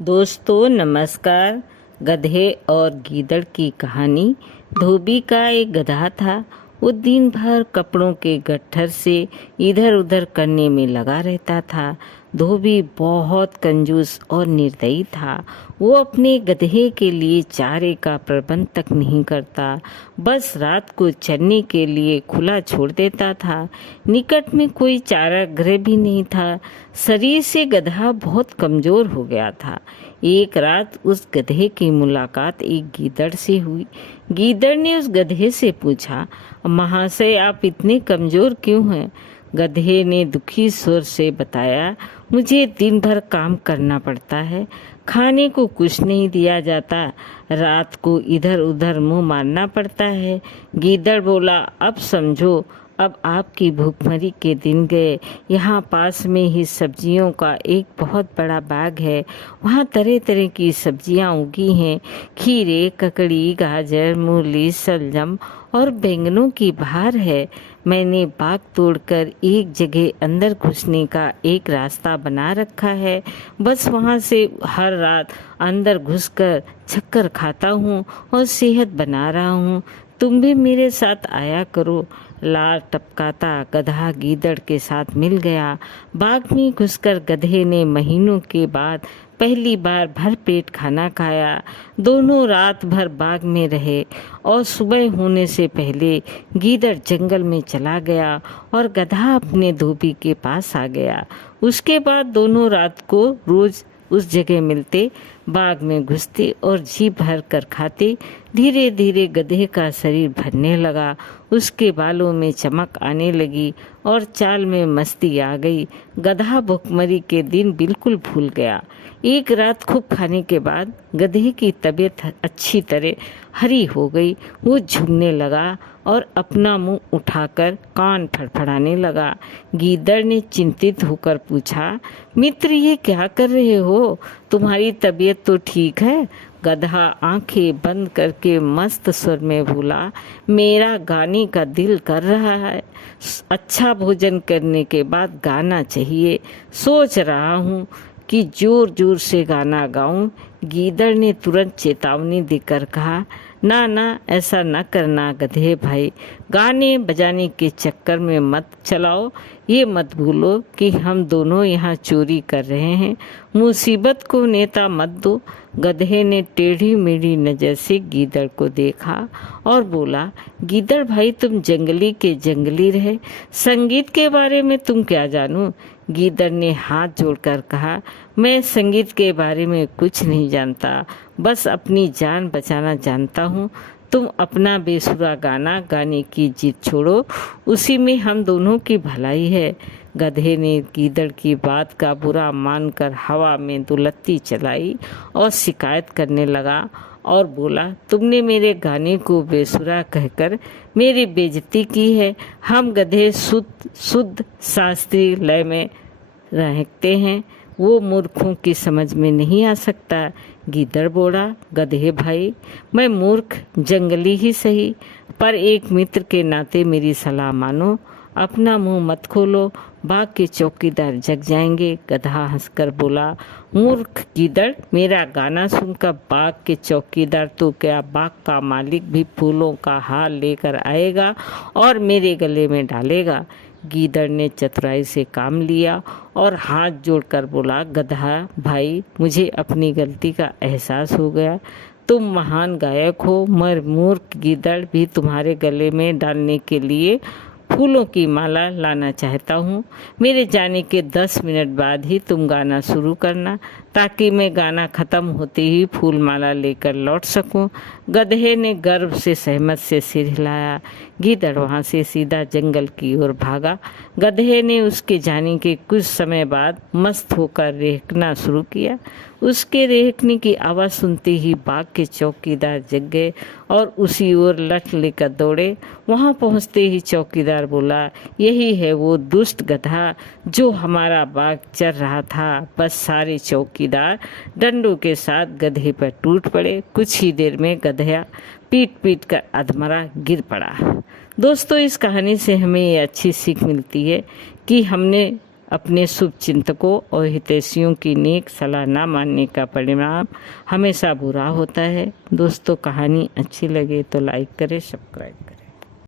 दोस्तों नमस्कार। गधे और गीदड़ की कहानी। धोबी का एक गधा था। वो दिन भर कपड़ों के गट्ठर से इधर उधर करने में लगा रहता था। धोबी बहुत कंजूस और निर्दयी था। वो अपने गधे के लिए चारे का प्रबंध तक नहीं करता, बस रात को चरने के लिए खुला छोड़ देता था। निकट में कोई चारागाह भी नहीं था। शरीर से गधा बहुत कमजोर हो गया था। एक रात उस गधे की मुलाकात एक गीदड़ से हुई। गीदड़ ने उस गधे से पूछा, महाशय आप इतने कमजोर क्यों हैं? गधे ने दुखी स्वर से बताया, मुझे दिन भर काम करना पड़ता है, खाने को कुछ नहीं दिया जाता, रात को इधर उधर मुंह मारना पड़ता है। गीदड़ बोला, अब समझो, अब आपकी भूखमरी के दिन गए। यहाँ पास में ही सब्जियों का एक बहुत बड़ा बाग है। वहाँ तरह तरह की सब्जियाँ उगी हैं। खीरे, ककड़ी, गाजर, मूली, शलजम और बैंगनों की बहार है। मैंने बाग तोड़कर एक जगह अंदर घुसने का एक रास्ता बना रखा है। बस वहाँ से हर रात अंदर घुसकर चक्कर खाता हूँ और सेहत बना रहा हूँ। तुम भी मेरे साथ आया करो। लार टपकाता गधा गीदड़ के साथ मिल गया। बाग में घुसकर गधे ने महीनों के बाद पहली बार भरपेट खाना खाया। दोनों रात भर बाग में रहे और सुबह होने से पहले गीदड़ जंगल में चला गया और गधा अपने धोबी के पास आ गया। उसके बाद दोनों रात को रोज उस जगह मिलते, बाग में घुसते और जी भर कर खाते। धीरे धीरे गधे का शरीर भरने लगा, उसके बालों में चमक आने लगी और चाल में मस्ती आ गई। गधा भुखमरी के दिन बिल्कुल भूल गया। एक रात खूब खाने के बाद गधे की तबीयत अच्छी तरह हरी हो गई। वो झूमने लगा और अपना मुंह उठाकर कान फड़फड़ाने लगा। गीदड़ ने चिंतित होकर पूछा, मित्र ये क्या कर रहे हो? तुम्हारी तबीयत तो ठीक है? गधा आंखें बंद करके मस्त स्वर में बोला, मेरा गाने का दिल कर रहा है। अच्छा भोजन करने के बाद गाना चाहिए। सोच रहा हूँ कि जोर जोर से गाना गाऊं। गीदड़ ने तुरंत चेतावनी देकर कहा, ना ना, ऐसा न करना गधे भाई। गाने बजाने के चक्कर में मत चलाओ। ये मत भूलो कि हम दोनों यहाँ चोरी कर रहे हैं। मुसीबत को नेता मत दो। गधे ने टेढ़ी मेढ़ी नज़र से गीदड़ को देखा और बोला, गीदड़ भाई तुम जंगली के जंगली रहे, संगीत के बारे में तुम क्या जानो? गीदड़ ने हाथ जोड़कर कहा, मैं संगीत के बारे में कुछ नहीं जानता, बस अपनी जान बचाना जानता हूँ। तुम अपना बेसुरा गाना गाने की जिद छोड़ो, उसी में हम दोनों की भलाई है। गधे ने गीदड़ की बात का बुरा मानकर हवा में दुलत्ती चलाई और शिकायत करने लगा और बोला, तुमने मेरे गाने को बेसुरा कहकर मेरी बेइज्जती की है। हम गधे शुद्ध शुद्ध शास्त्रीय लय में रहते हैं, वो मूर्खों की समझ में नहीं आ सकता। गीदड़ बोला, गधे भाई मैं मूर्ख जंगली ही सही, पर एक मित्र के नाते मेरी सलाह मानो। अपना मुंह मत खोलो, बाग के चौकीदार जग जाएंगे। गधा हंसकर बोला, मूर्ख गीदड़, मेरा गाना सुनकर बाग के चौकीदार तो क्या, बाग का मालिक भी फूलों का हार लेकर आएगा और मेरे गले में डालेगा। गीदड़ ने चतुराई से काम लिया और हाथ जोड़कर बोला, गधा भाई मुझे अपनी गलती का एहसास हो गया। तुम महान गायक हो, मगर मूर्ख गीदड़ भी तुम्हारे गले में डालने के लिए फूलों की माला लाना चाहता हूँ। मेरे जाने के 10 मिनट बाद ही तुम गाना शुरू करना, ताकि मैं गाना खत्म होते ही फूल माला लेकर लौट सकूं। गधे ने गर्व से सहमत से सिर हिलाया। गीदड़ वहाँ से सीधा जंगल की ओर भागा। गधे ने उसके जाने के कुछ समय बाद मस्त होकर रेहकना शुरू किया। उसके रेहकने की आवाज़ सुनते ही बाग के चौकीदार जग गए और उसी ओर लठ लेकर दौड़े। वहाँ पहुँचते ही चौकीदार बोला, यही है वो दुष्ट गधा जो हमारा बाग चर रहा था। बस सारे चौकीदार डंडों के साथ गधे पर टूट पड़े। कुछ ही देर में गधा पीट पीट कर अधमरा गिर पड़ा। दोस्तों इस कहानी से हमें ये अच्छी सीख मिलती है कि हमने अपने शुभ चिंतकों और हितैषियों की नेक सलाह ना मानने का परिणाम हमेशा बुरा होता है। दोस्तों, कहानी अच्छी लगे तो लाइक करें, सब्सक्राइब करें।